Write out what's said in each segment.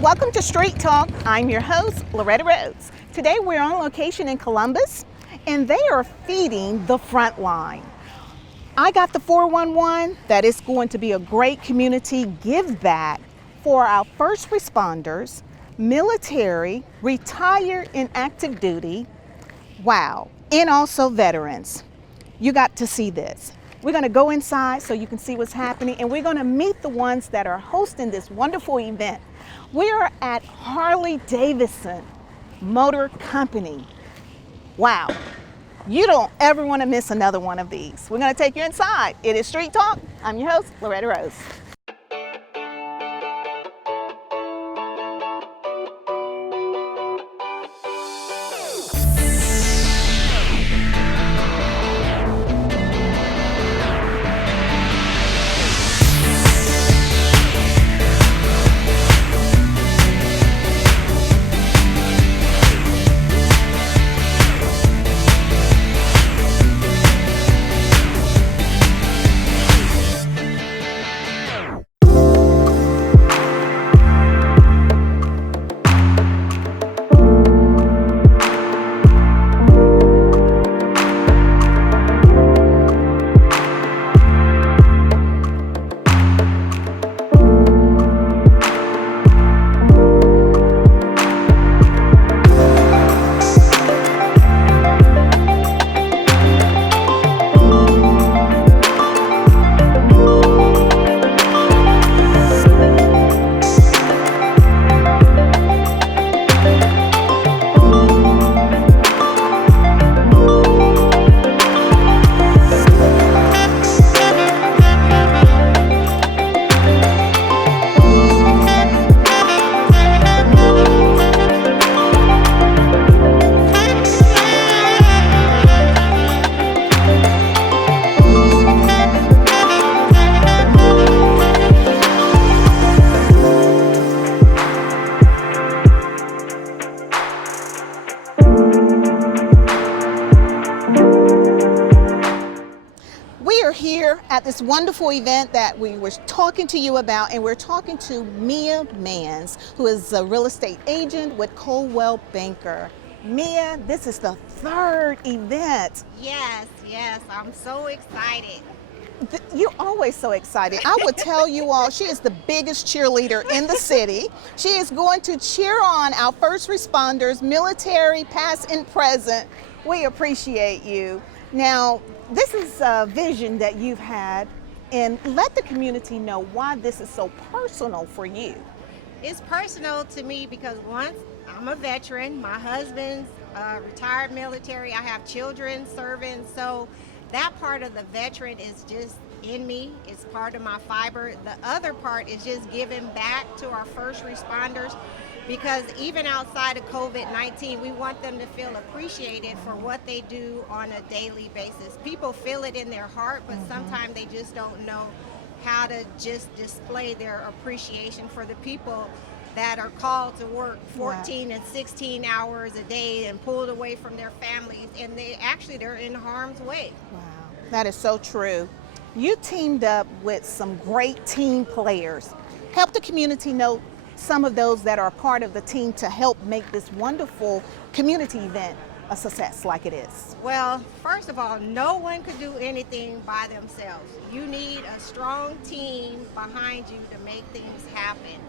Welcome to Street Talk. I'm your host, Loretta Rhodes. Today we're on location in Columbus, and they are feeding the front line. I got the 411 that it's going to be a great community give back for our first responders, military, retired and active duty, wow, and also veterans. You got to see this. We're going to go inside so you can see what's happening, and we're going to meet the ones that are hosting this wonderful event. We are at Harley Davidson Motor Company. Wow, you don't ever want to miss another one of these. We're going to take you inside. It is Street Talk. I'm your host, Loretta Rose. Here at this wonderful event that we were talking to you about, and we're talking to Mia Mans, who is a real estate agent with Coldwell Banker. Mia, this is the third event. Yes, I'm so excited. You're always so excited. I would tell you all, she is the biggest cheerleader in the city. She is going to cheer on our first responders, military, past and present. We appreciate you. Now, this is a vision that you've had, and let the community know why this is so personal for you. It's personal to me because once I'm a veteran, my husband's retired military, I have children serving, so that part of the veteran is just in me. It's part of my fiber. The other part is just giving back to our first responders, because even outside of COVID-19, we want them to feel appreciated for what they do on a daily basis. People feel it in their heart, but sometimes they just don't know how to just display their appreciation for the people that are called to work 14 and 16 hours a day and pulled away from their families, and they're in harm's way. Wow, that is so true. You teamed up with some great team players. Help the community know some of those that are part of the team to help make this wonderful community event a success like it is. Well, first of all, no one could do anything by themselves. You need a strong team behind you to make things happen.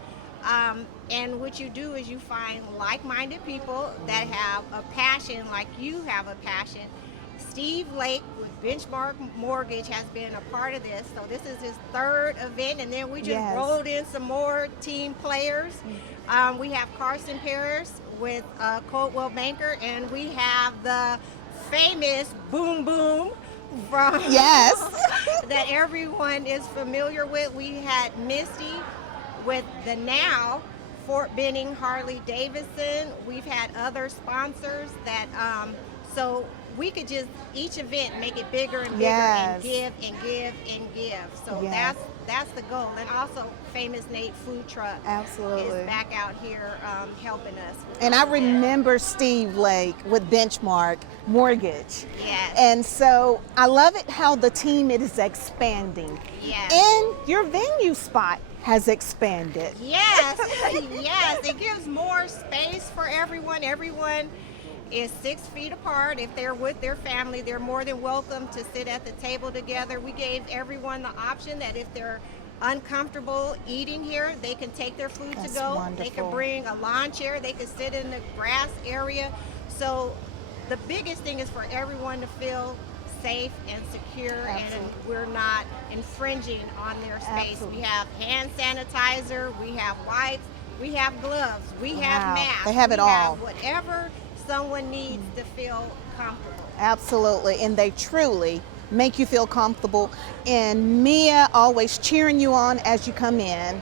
And what you do is you find like-minded people that have a passion like you have a passion. Steve Lake with Benchmark Mortgage has been a part of this, so this is his third event, and then we just rolled in some more team players. We have Carson Paris with Coldwell Banker, and we have the famous Boom Boom from that everyone is familiar with. We had Misty with the now Fort Benning Harley Davidson. We've had other sponsors that so we could just each event make it bigger and bigger and give and give and give. So that's the goal. And also Famous Nate Food Truck is back out here helping us. And I remember Steve Lake with Benchmark Mortgage. Yes. And so I love it how the team is expanding. Yes. And your venue spot has expanded. Yes, yes, it gives more space for everyone. Everyone is 6 feet apart. If they're with their family, they're more than welcome to sit at the table together. We gave everyone the option that if they're uncomfortable eating here, they can take their food That's to go. wonderful. They can bring a lawn chair. They can sit in the grass area. So the biggest thing is for everyone to feel safe and secure, Absolutely. and we're not infringing on their space. Absolutely. We have hand sanitizer, we have wipes, we have gloves, we have Wow. masks. They have it we all. have whatever someone needs to feel comfortable. Absolutely, and they truly make you feel comfortable. And Mia always cheering you on as you come in.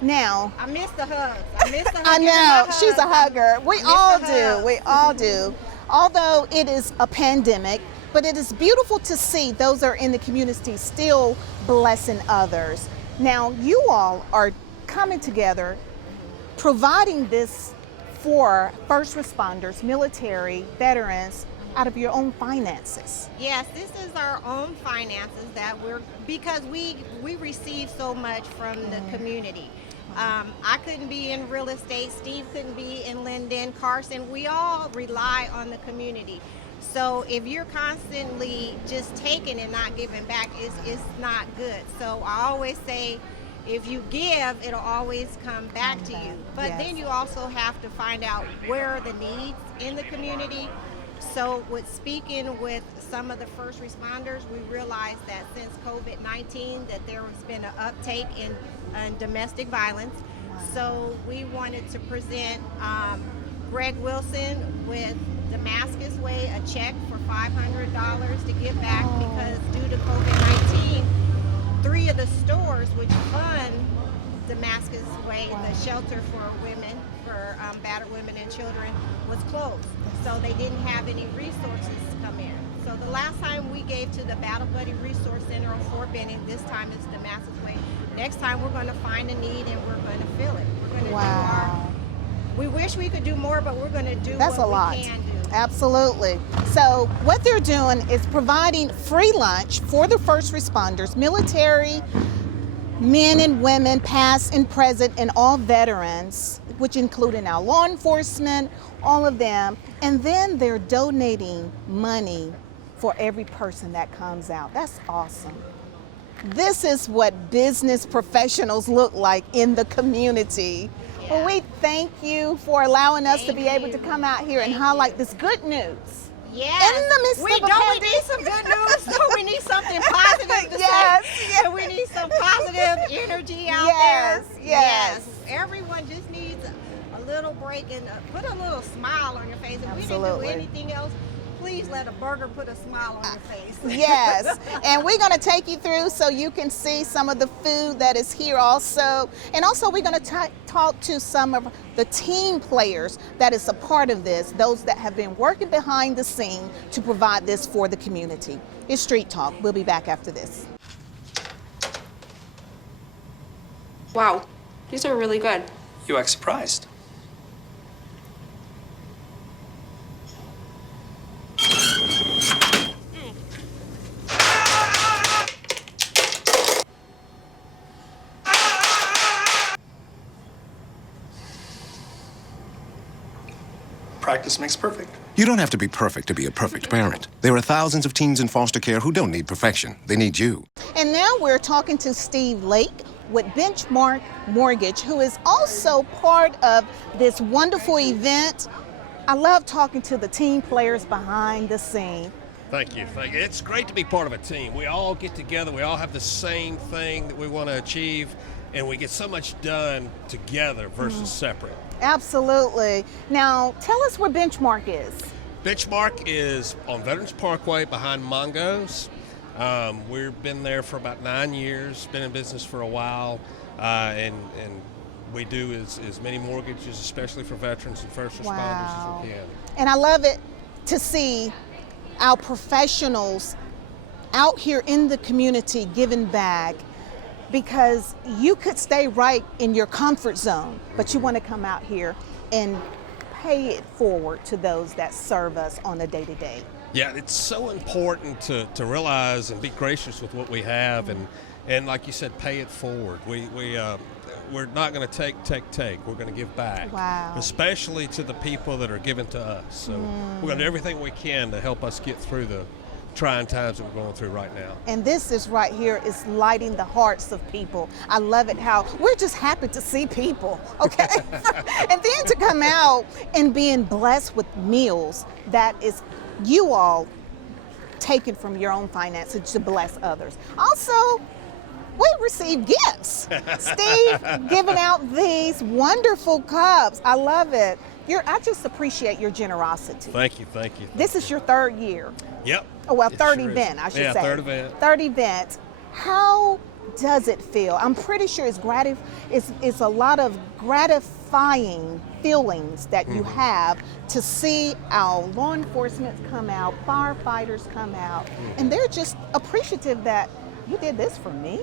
Now, I miss the hugs. I miss the hugs. I Give me know, my she's a hug. hugger. We I miss all the do, hugs. we all do. Although it is a pandemic, but it is beautiful to see those that are in the community still blessing others. Now, you all are coming together, providing this for first responders, military, veterans, out of your own finances. Yes, this is our own finances that because we receive so much from the community. I couldn't be in real estate, Steve couldn't be in Linden, Carson, we all rely on the community. So if you're constantly just taking and not giving back, it's not good. So I always say, if you give, it'll always come back to you. But Yes. then you also have to find out where are the needs in the community. So with speaking with some of the first responders, we realized that since COVID-19 that there has been an uptake in domestic violence. So we wanted to present Greg Wilson with Damascus Way a check for $500 to give back because due to COVID-19, 3 of the stores which fund Damascus Way, the shelter for women, for battered women and children, was closed. So they didn't have any resources to come in. So the last time we gave to the Battle Buddy Resource Center of Fort Benning, this time it's Damascus Way. Next time we're going to find a need and we're going to fill it. We're going to do Wow. we wish we could do more, but we're going to do That's what a lot. we can do. Absolutely. So what they're doing is providing free lunch for the first responders, military, men and women, past and present, and all veterans, which include now law enforcement, all of them. And then they're donating money for every person that comes out. That's awesome. This is what business professionals look like in the community. Well, we thank you for allowing us to be able to come out here and highlight this good news. Yes. In the midst we of a don't. We need some good news. So we need something positive to Yes, say. yes. We need some positive energy out Yes, there. yes. Everyone just needs a little break and put a little smile on your face. If Absolutely. we didn't do anything else, please let a burger put a smile on your face. Yes, and we're going to take you through so you can see some of the food that is here also. And also we're going to talk to some of the team players that is a part of this, those that have been working behind the scene to provide this for the community. It's Street Talk. We'll be back after this. Wow, these are really good. You act surprised. Practice makes perfect. You don't have to be perfect to be a perfect parent. There are thousands of teens in foster care who don't need perfection. They need you. And now we're talking to Steve Lake with Benchmark Mortgage, who is also part of this wonderful event. I love talking to the team players behind the scene. Thank you. Thank you. It's great to be part of a team. We all get together. We all have the same thing that we want to achieve, and we get so much done together versus separate. Absolutely. Now, tell us where Benchmark is. Benchmark is on Veterans Parkway behind Mongo's. We've been there for about 9 years, been in business for a while, and we do as many mortgages, especially for veterans and first responders, as we can. And I love it to see our professionals out here in the community giving back, because you could stay right in your comfort zone, but you want to come out here and pay it forward to those that serve us on a day-to-day. Yeah, it's so important to realize and be gracious with what we have, and and like you said, pay it forward. We're not going to take. We're going to give back. Wow. Especially to the people that are giving to us. So we're going to do everything we can to help us get through the trying times that we're going through right now. And this is right here is lighting the hearts of people. I love it how we're just happy to see people, okay? And then to come out and being blessed with meals that is you all taken from your own finances to bless others. Also, we receive gifts. Steve giving out these wonderful cups. I love it. I just appreciate your generosity. Thank you. This is your third year. Yep. Oh, well, It third sure is. event, I should say. Yeah, third event. Third event. How does it feel? I'm pretty sure it's a lot of gratifying feelings that you have to see our law enforcement come out, firefighters come out, and they're just appreciative that you did this for me.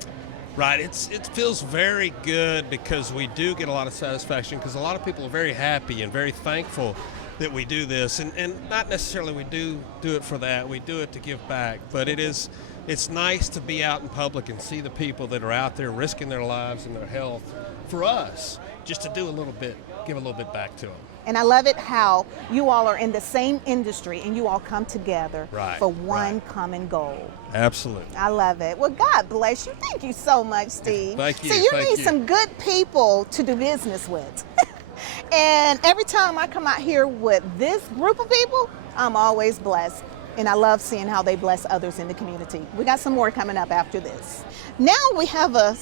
Right. It feels very good because we do get a lot of satisfaction because a lot of people are very happy and very thankful that we do this, and not necessarily we do it for that. We do it to give back, but it's nice to be out in public and see the people that are out there risking their lives and their health for us, just to do a little bit, give a little bit back to them. And I love it how you all are in the same industry and you all come together for one common goal. Absolutely. I love it. Well, God bless you. Thank you so much, Steve. Thank you. So you Thank need you. some good people to do business with. And every time I come out here with this group of people, I'm always blessed. And I love seeing how they bless others in the community. We got some more coming up after this. Now we have a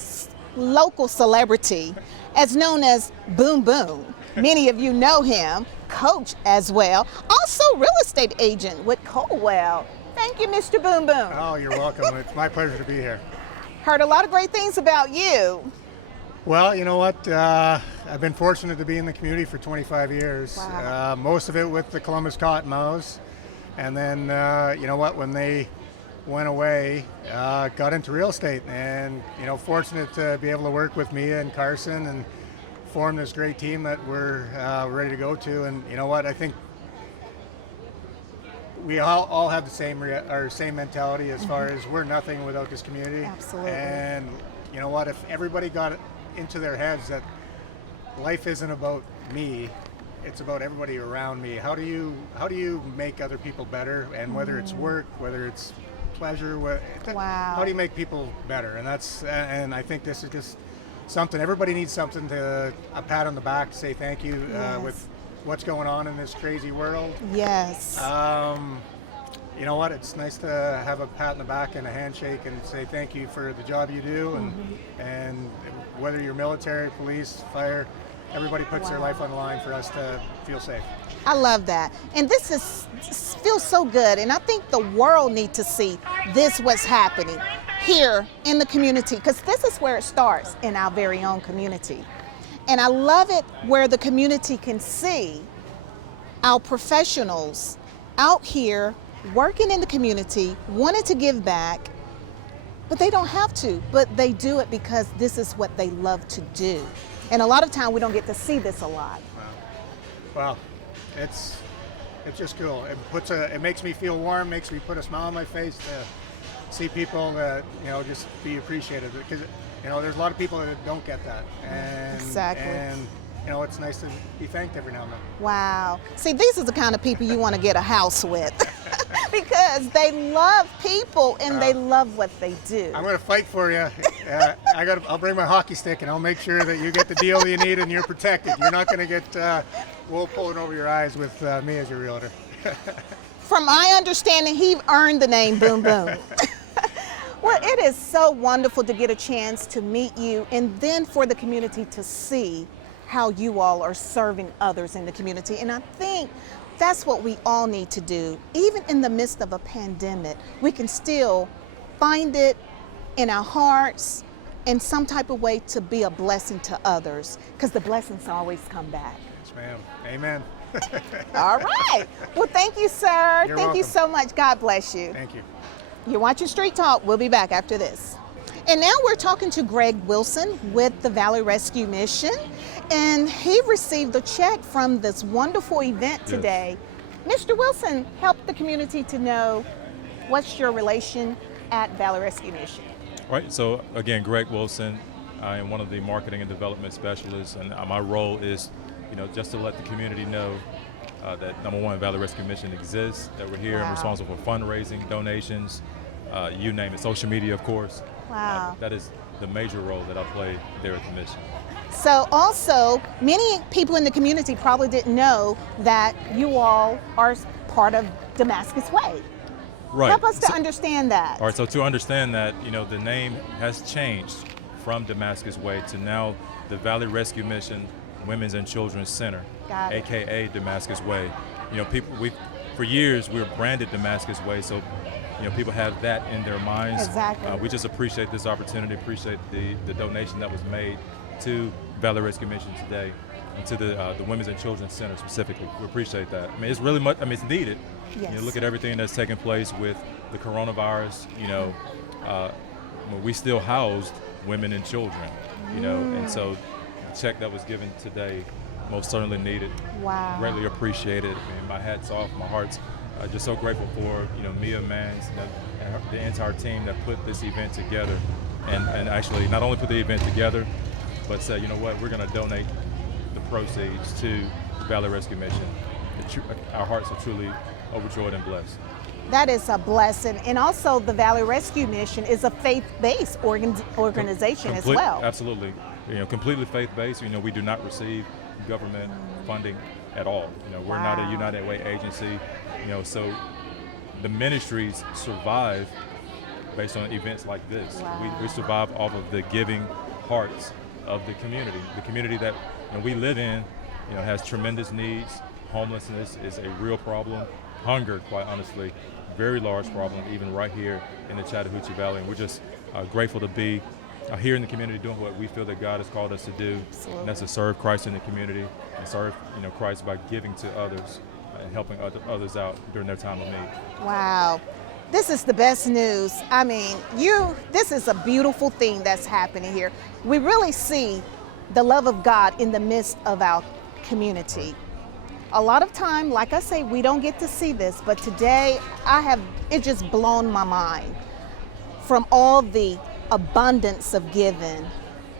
local celebrity as known as Boom Boom. Many of you know him, coach as well, also real estate agent with Colwell. Thank you, Mr. Boom Boom. Oh, you're welcome. It's my pleasure to be here. Heard a lot of great things about you. Well, you know what? I've been fortunate to be in the community for 25 years. Wow. Most of it with the Columbus Cottonmouths. And then, you know what, when they went away, got into real estate. And, you know, fortunate to be able to work with Mia and Carson and form this great team that we're ready to go to. And you know what? I think we all have the same mentality as far as we're nothing without this community. Absolutely. And you know what? If everybody got it into their heads that life isn't about me, it's about everybody around me. How do you make other people better? And whether it's work, whether it's pleasure, Wow. how do you make people better? And I think this is just something. Everybody needs something a pat on the back to say thank you Yes. with what's going on in this crazy world. Yes. You know what? It's nice to have a pat on the back and a handshake and say thank you for the job you do. And whether you're military, police, fire, everybody puts their life on the line for us to feel safe. I love that. And this feels so good. And I think the world needs to see what's happening here in the community, because this is where it starts, in our very own community. And I love it where the community can see our professionals out here working in the community, wanting to give back, but they don't have to, but they do it because this is what they love to do. And a lot of time we don't get to see this a lot. Well, it's just cool. It makes me feel warm, makes me put a smile on my face to see people that, you know, just be appreciated, because you know there's a lot of people that don't get that. And Exactly. And you know, it's nice to be thanked every now and then. Wow. See, these are the kind of people you want to get a house with because they love people and they love what they do. I'm going to fight for you. I'll bring my hockey stick and I'll make sure that you get the deal you need and you're protected. You're not going to get wool pulling over your eyes with me as your realtor. From my understanding, he earned the name Boom Boom. Well, it is so wonderful to get a chance to meet you and then for the community to see how you all are serving others in the community. And I think that's what we all need to do. Even in the midst of a pandemic, we can still find it in our hearts in some type of way to be a blessing to others, because the blessings always come back. Yes, ma'am. Amen. All right. Well, thank you, sir. You're Thank you welcome. so much. God bless you. Thank you. You're watching Street Talk. We'll be back after this. And now we're talking to Greg Wilson with the Valley Rescue Mission. And he received a check from this wonderful event today. Mr. Wilson, help the community to know what's your relation at Valley Rescue Mission. Right. So again, Greg Wilson. I am one of the marketing and development specialists, and my role is, just to let the community know that number one, Valley Rescue Mission exists, that we're here and responsible for fundraising, donations, you name it, social media, of course. Wow. That is the major role that I play there at the mission. So also, many people in the community probably didn't know that you all are part of Damascus Way. Right. Help us to understand that. All right, so to understand that, the name has changed from Damascus Way to now the Valley Rescue Mission Women's and Children's Center, Got it. AKA Damascus Way. For years we were branded Damascus Way, so people have that in their minds. Exactly. We just appreciate this opportunity, appreciate the donation that was made to Valley Rescue Mission today, and to the Women's and Children's Center specifically. We appreciate that. I mean, it's really much. I mean, it's needed. Yes. Look at everything that's taking place with the coronavirus. We still housed women and children. And so the check that was given today, most certainly needed. Wow. Greatly appreciated. And my hat's off. My heart's just so grateful for Mia Mans and the entire team that put this event together, and actually not only put the event together, but said, we're going to donate the proceeds to Valley Rescue Mission. Our hearts are truly overjoyed and blessed. That is a blessing. And also the Valley Rescue Mission is a faith-based organization as well. Absolutely. Completely faith-based. We do not receive government funding at all. We're not a United Way agency. So the ministries survive based on events like this. Wow. We survive off of the giving hearts of the community. The community that we live in, has tremendous needs. Homelessness is a real problem. Hunger, quite honestly, very large problem, even right here in the Chattahoochee Valley. And we're just grateful to be here in the community doing what we feel that God has called us to do. Absolutely. And that's to serve Christ in the community and serve Christ by giving to others and helping others out during their time of need. Wow. This is the best news. I mean, this is a beautiful thing that's happening here. We really see the love of God in the midst of our community. A lot of time, like I say, we don't get to see this, but today it just blown my mind from all the abundance of giving.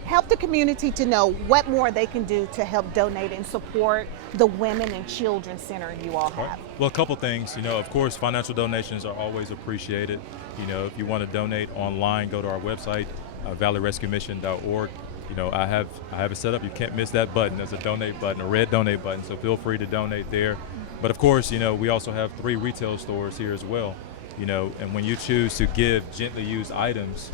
Help the community to know what more they can do to help donate and support the Women and Children Center you all have. Well, a couple things. Of course, financial donations are always appreciated. If you want to donate online, go to our website, valleyrescuemission.org. I have it set up. You can't miss that button. There's a donate button, a red donate button. So feel free to donate there. But of course, we also have 3 retail stores here as well. And when you choose to give gently used items,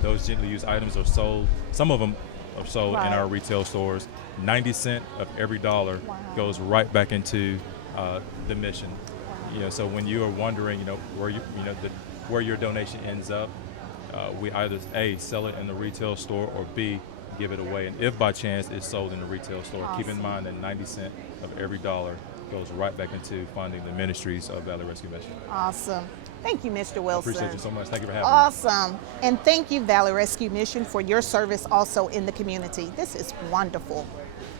those gently used items are sold. Some of them are sold in our retail stores. 90 cents of every dollar goes right back into the mission. So when you are wondering, where your donation ends up, we either A, sell it in the retail store, or B, give it away. And if by chance it's sold in the retail store, keep in mind that 90 cents of every dollar goes right back into funding the ministries of Valley Rescue Mission. Awesome. Thank you, Mr. Wilson. I appreciate you so much. Thank you for having me. Awesome. And thank you, Valley Rescue Mission, for your service also in the community. This is wonderful.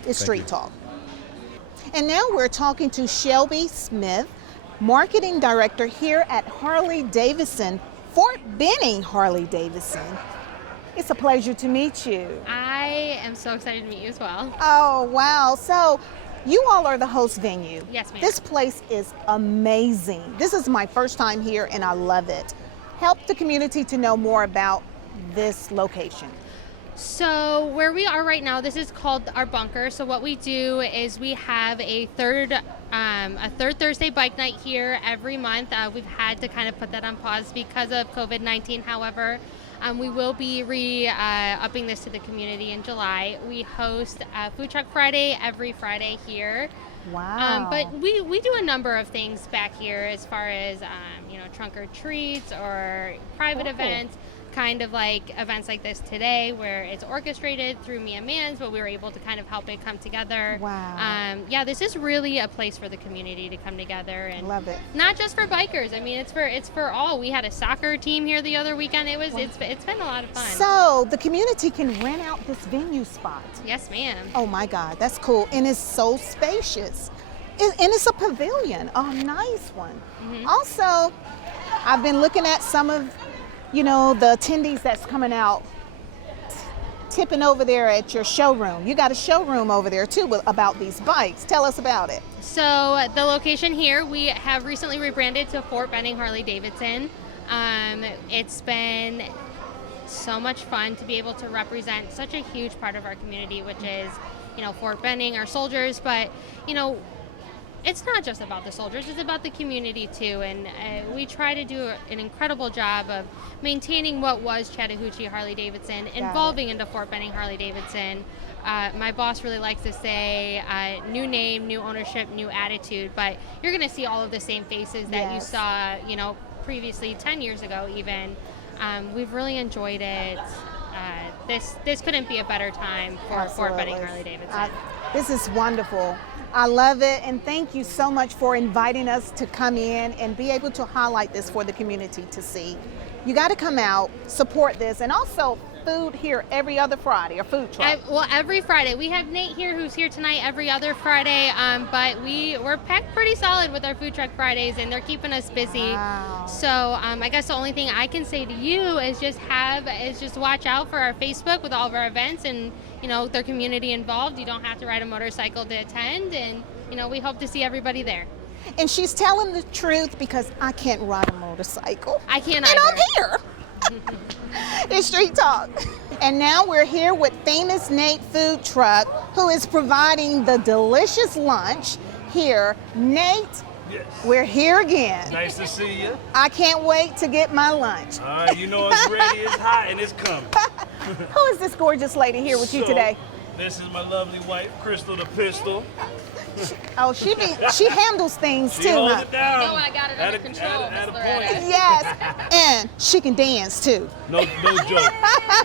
It's Street Talk. And now we're talking to Shelby Smith, Marketing Director here at Harley-Davidson, Fort Benning Harley-Davidson. It's a pleasure to meet you. I am so excited to meet you as well. Oh, wow. So you all are the host venue. Yes, ma'am. This place is amazing. This is my first time here and I love it. Help the community to know more about this location. So where we are right now, this is called our bunker. So what we do is we have a third Thursday bike night here every month. We've had to kind of put that on pause because of COVID-19. However, we will be upping this to the community in July. We host Food Truck Friday every Friday here. Wow. But we do a number of things back here as far as, trunk or treats or private events. Kind of like events like this today where it's orchestrated through Mia Mans, but we were able to kind of help it come together. Wow. This is really a place for the community to come together, and love it. Not just for bikers. I mean, it's for all. We had a soccer team here the other weekend. It's been a lot of fun. So the community can rent out this venue spot. Yes, ma'am. Oh my God, that's cool. And it's so spacious. And it's a pavilion, a nice one. Mm-hmm. Also, I've been looking at some of you know, the attendees that's coming out tipping over there at your showroom. You got a showroom over there too about these bikes. Tell us about it. So the location here, we have recently rebranded to Fort Benning Harley Davidson. It's been so much fun to be able to represent such a huge part of our community, which is, you know, Fort Benning, our soldiers, but, you know, it's not just about the soldiers, it's about the community too, and we try to do an incredible job of maintaining what was Chattahoochee Harley Davidson, evolving into Fort Benning Harley Davidson. My boss really likes to say new name, new ownership, new attitude, but you're going to see all of the same faces that you saw, you know, previously 10 years ago even. We've really enjoyed it. This couldn't be a better time for Fort Benning Harley Davidson. This is wonderful. I love it, and thank you so much for inviting us to come in and be able to highlight this for the community to see. You got to come out, support this, and also food here every other Friday, or food truck. Well, every Friday. We have Nate here who's here tonight every other Friday, but we're packed pretty solid with our food truck Fridays, and they're keeping us busy. Wow. So I guess the only thing I can say to you is just watch out for our Facebook with all of our events, and you know, their community involved. You don't have to ride a motorcycle to attend, and you know, we hope to see everybody there. And she's telling the truth because I can't ride a motorcycle. I can't and either. I'm here. It's Street Talk. And now we're here with Famous Nate Food Truck, who is providing the delicious lunch here. Nate, yes. We're here again. Nice to see you. I can't wait to get my lunch. All right, you know it's ready, it's hot, and it's coming. Who is this gorgeous lady here with you today? This is my lovely wife, Crystal the Pistol. Oh, she handles things She too, holds huh? it down. You know I got it under control, At a Miss point. Loretta. Yes, and she can dance too. No joke.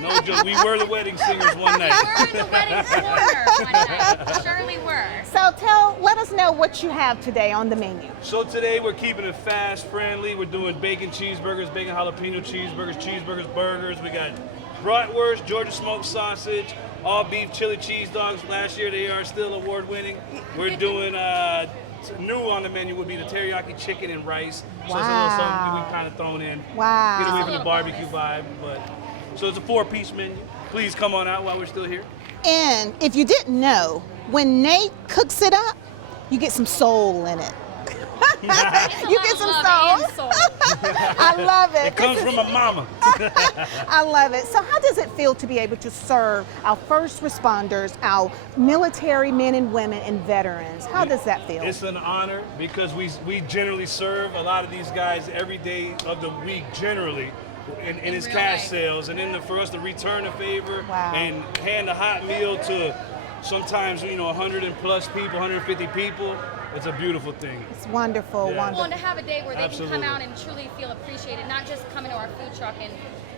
No joke. We were the wedding singers one night. We're the wedding corner one night. Surely were. So let us know what you have today on the menu. So today we're keeping it fast, friendly. We're doing bacon cheeseburgers, bacon jalapeno cheeseburgers, burgers. We got bratwurst, Georgia smoked sausage, all beef chili cheese dogs. Last year they are still award winning. We're doing new on the menu would be the teriyaki chicken and rice. So it's a little something we've kind of thrown in. Wow. Get away from the barbecue vibe, but so it's a 4-piece menu. Please come on out while we're still here. And if you didn't know, when Nate cooks it up, you get some soul in it. You get some soul. I love it. It comes from a mama. I love it. So how does it feel to be able to serve our first responders, our military men and women and veterans? How does that feel? It's an honor because we generally serve a lot of these guys every day of the week generally. In his cash sales, and then for us to return a favor and hand a hot meal to sometimes 100 and plus people, 150 people, it's a beautiful thing. It's wonderful, wonderful. And to have a day where they Absolutely. can come out and truly feel appreciated, not just coming to our food truck and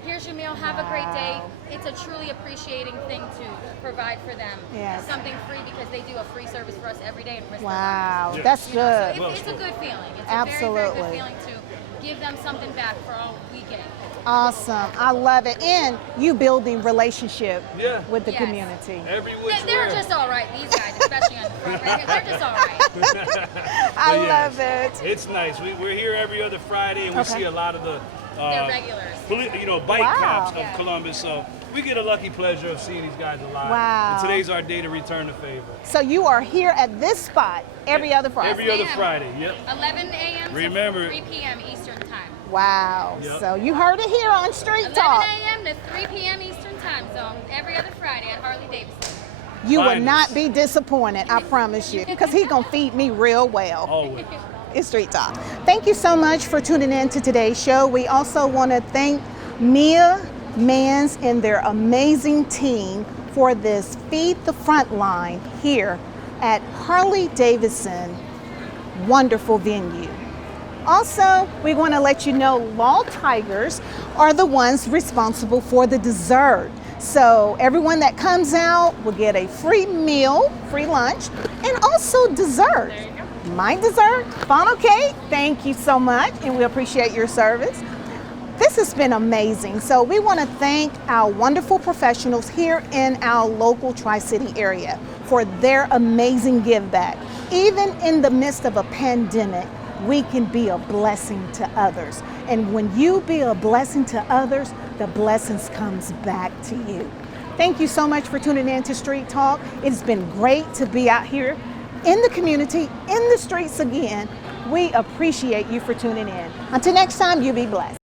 here's your meal, have a great day. It's a truly appreciating thing to provide for them. Yes. Something free because they do a free service for us every day and risk Wow, Yeah. that's their lives. good. So it's a good feeling. It's a Absolutely. very, very good feeling to give them something back for all weekend. Awesome. I love it. And you building relationship with the Yes. community. Every which They're way. just all right, these guys, especially on the front right here. They're just all right. I But yes, love it. It's nice. We're here every other Friday, and we Okay. see a lot of the They're regulars. bike Wow. cops of Yeah. Columbus. So we get a lucky pleasure of seeing these guys alive. Wow. And today's our day to return the favor. So you are here at this spot every other Friday. Every other Ma'am. Friday. Yep. 11 a.m. Remember- to 3 p.m. Eastern Time. Wow. Yep. So you heard it here on Street 11 Talk. a.m. to 3 p.m. Eastern Time Zone every other Friday at Harley Davidson. You will Find not us. be disappointed, I promise you, because he's going to feed me real well. Always. It's Street Talk. Thank you so much for tuning in to today's show. We also want to thank Mia Mans and their amazing team for this Feed the Frontline here at Harley Davidson. Wonderful venue. Also, we want to let you know Law Tigers are the ones responsible for the dessert. So everyone that comes out will get a free meal, free lunch, and also dessert. There you go. My dessert, funnel cake, thank you so much, and we appreciate your service. This has been amazing. So we want to thank our wonderful professionals here in our local Tri-City area for their amazing give back. Even in the midst of a pandemic, we can be a blessing to others. And when you be a blessing to others, the blessings comes back to you. Thank you so much for tuning in to Street Talk. It's been great to be out here in the community, in the streets again. We appreciate you for tuning in. Until next time, you be blessed.